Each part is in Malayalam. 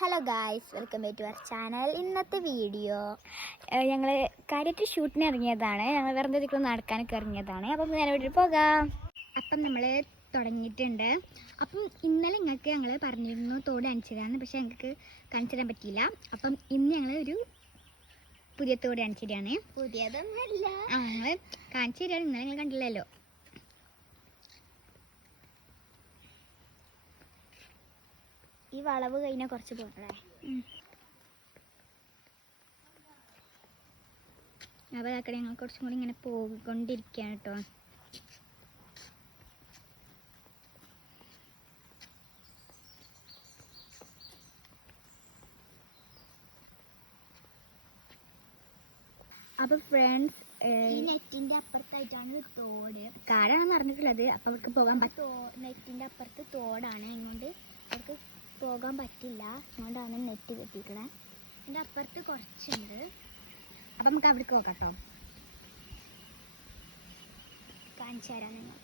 Hello guys welcome back to our channel ഇന്നത്തെ വീഡിയോ ഞങ്ങൾ കാര്യമായിട്ട് ഷൂട്ടിന് ഇറങ്ങിയതാണ്. ഞങ്ങൾ വെറുതെ എന്തെങ്കിലും നടക്കാനൊക്കെ ഇറങ്ങിയതാണ്. അപ്പം ഞാൻ ഇവിടെ പോകാം? അപ്പം നമ്മൾ തുടങ്ങിയിട്ടുണ്ട്. അപ്പം ഇന്നലെ ഞങ്ങൾക്ക് ഞങ്ങൾ പറഞ്ഞിരുന്നു തോട് കാണിച്ചതാണ് പക്ഷേ ഞങ്ങൾക്ക് കാണിച്ചിടാൻ പറ്റിയില്ല. അപ്പം ഇന്ന് ഞങ്ങൾ ഒരു പുതിയ തോട് അണിച്ചിടാണ് പുതിയതൊന്നുമല്ല. ആ ഞങ്ങൾ കാണിച്ചു തരികയാണ് ഇന്നലെ ഞങ്ങൾ കണ്ടില്ലല്ലോ. ഈ വളവ് കഴിഞ്ഞാൽ കുറച്ച് പോകണേ അപ്പോൾ അതൊക്കെ ഞങ്ങൾ കുറച്ചും കൂടി ഇങ്ങനെ പോയിക്കൊണ്ടിരിക്കുകയാണ് കേട്ടോ. അപ്പൊ ഫ്രണ്ട്സ് നെറ്റിന്റെ അപ്പുറത്തായിട്ടാണ് തോട്. കാടാണെന്ന് അറിഞ്ഞിട്ടുള്ളത് അപ്പൊ അവർക്ക് പോകാൻ പറ്റും നെറ്റിന്റെ അപ്പുറത്ത് തോടാണ്. അതുകൊണ്ട് അവർക്ക് പോകാൻ പറ്റില്ല. അതുകൊണ്ടാണ് നെറ്റ് കെട്ടിക്കണേ എന്റെ അപ്പുറത്ത് കുറച്ചുണ്ട്. അപ്പം നമുക്ക് അവിടേക്ക് പോകാം കേട്ടോ കാണിച്ചു തരാം നിങ്ങൾക്ക്.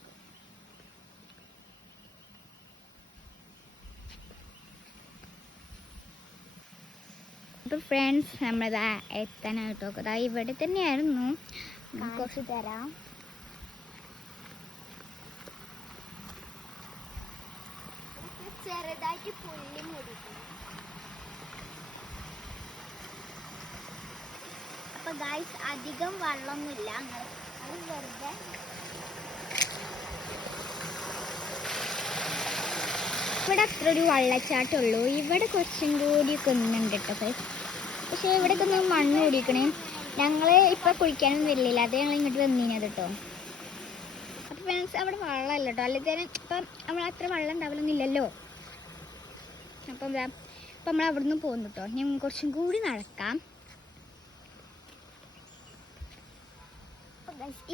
അപ്പോൾ ഫ്രണ്ട്സ് നമ്മളിതാ എത്താനായിട്ട് ഇവിടെ തന്നെയായിരുന്നു. കുറച്ച് തരാം. ചെറുതായിട്ട് പുല്ലി മുടിക്കണം. അപ്പൊ ഗായ്സ് അധികം വെള്ളമൊന്നുമില്ല. അത് വെറുതെ ഇവിടെ അത്ര ഒരു വെള്ളച്ചാട്ടമുള്ളൂ. ഇവിടെ കുറച്ചും കൂടി കുന്നുണ്ട് കേട്ടോ പക്ഷെ ഇവിടെ ഒന്ന് മണ്ണ് കുടിക്കണേ ഞങ്ങൾ ഇപ്പൊ കുളിക്കാനൊന്നും വരില്ല. അതേ ഞങ്ങൾ ഇങ്ങോട്ട് വന്നിനത് കേട്ടോ. അപ്പോൾ ഫ്രണ്ട്സ് അവിടെ വെള്ളമല്ല കേട്ടോ. അല്ലെങ്കിൽ ഇപ്പം നമ്മൾ അത്ര വെള്ളം ഉണ്ടാവലൊന്നുമില്ലല്ലോ. അപ്പം വരാം ഇപ്പം നമ്മൾ അവിടെ നിന്ന് പോകുന്നു കേട്ടോ ഞാൻ കുറച്ചും കൂടി നടക്കാം.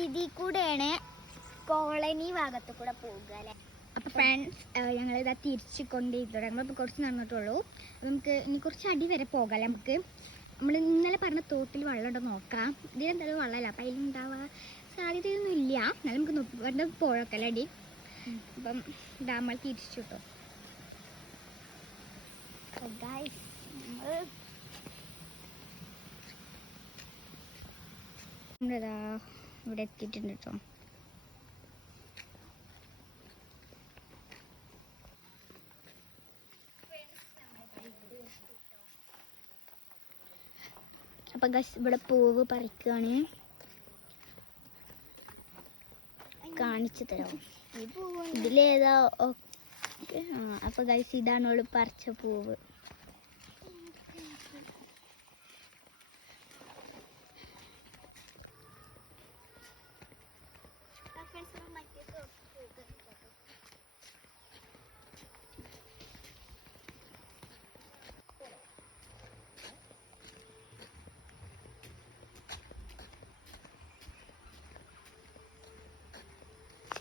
ഇതിൽ കൂടെയാണ് കോളനി ഭാഗത്ത് കൂടെ പോകുക അല്ലേ? അപ്പോൾ ഫ്രണ്ട്സ് ഞങ്ങൾ ഇതാ തിരിച്ച് കൊണ്ടിരിക്കും നമ്മളിപ്പോൾ കുറച്ച് നടന്നിട്ടുള്ളൂ. അപ്പം നമുക്ക് ഇനി കുറച്ച് അടി വരെ പോകാം നമുക്ക്? നമ്മൾ ഇന്നലെ പറഞ്ഞ തോട്ടിൽ വെള്ളം ഉണ്ടോ നോക്കാം. ഇതിലെന്തായാലും വെള്ളമില്ല. അപ്പം അതിലുണ്ടാവാൻ സാധ്യതയൊന്നും ഇല്ല എന്നാലും നമുക്ക് നോക്കി അടി? അപ്പം ഡാമൾ തിരിച്ചു കേട്ടോ ഗായ്സ് നമ്മൾ ഇവിടെ എത്തിയിട്ടുണ്ട് കേട്ടോ അപ്പം ഗസ് ഇവിടെ പൂവ് പറിക്കുകയാണ് കാണിച്ചു തരാം. ഇതിലേതാ അപ്പൊ ഗസ് അപ്പോൾ ഗൈസ് പറിച്ച പൂവ്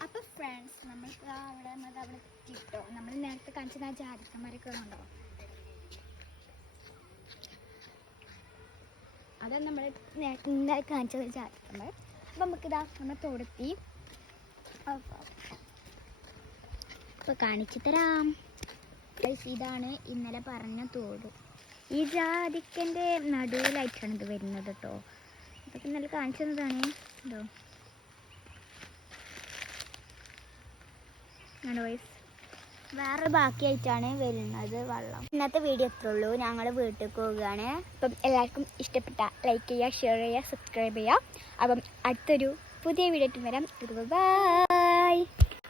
അപ്പോൾ ഫ്രണ്ട്സ് നമ്മൾ അവിടെ വന്നത് അവിടെ കിട്ടോ നമ്മൾ നേരത്തെ കാണിച്ചത് ആ ജാതിക്കന്മാരൊക്കെ ഉണ്ടോ? അത് നമ്മൾ നേരത്തെ ഇന്നലെ കാണിച്ചത് ജാതിക്കന്മാർ അപ്പം നമുക്കിതാ നമ്മൾ തൊടുത്തി. അപ്പോൾ കാണിച്ചു തരാം. ഇതാണ് ഇന്നലെ പറഞ്ഞ തോട്. ഈ ജാതിക്കന്റെ നടുവിലായിട്ടാണ് ഇത് വരുന്നത് കേട്ടോ. ഇതൊക്കെ ഇന്നലെ കാണിച്ചു തന്നതാണ്. വയസ്സ് വേറെ ബാക്കിയായിട്ടാണ് വരുന്നത് വെള്ളം. ഇന്നത്തെ വീഡിയോ എത്ര ഉള്ളൂ. ഞങ്ങൾ വീട്ടിൽ പോവുകയാണ്. അപ്പം എല്ലാവർക്കും ഇഷ്ടപ്പെട്ട ലൈക്ക് ചെയ്യുക ഷെയർ ചെയ്യുക സബ്സ്ക്രൈബ് ചെയ്യുക. അപ്പം അടുത്തൊരു പുതിയ വീഡിയോ വരാം. ബൈ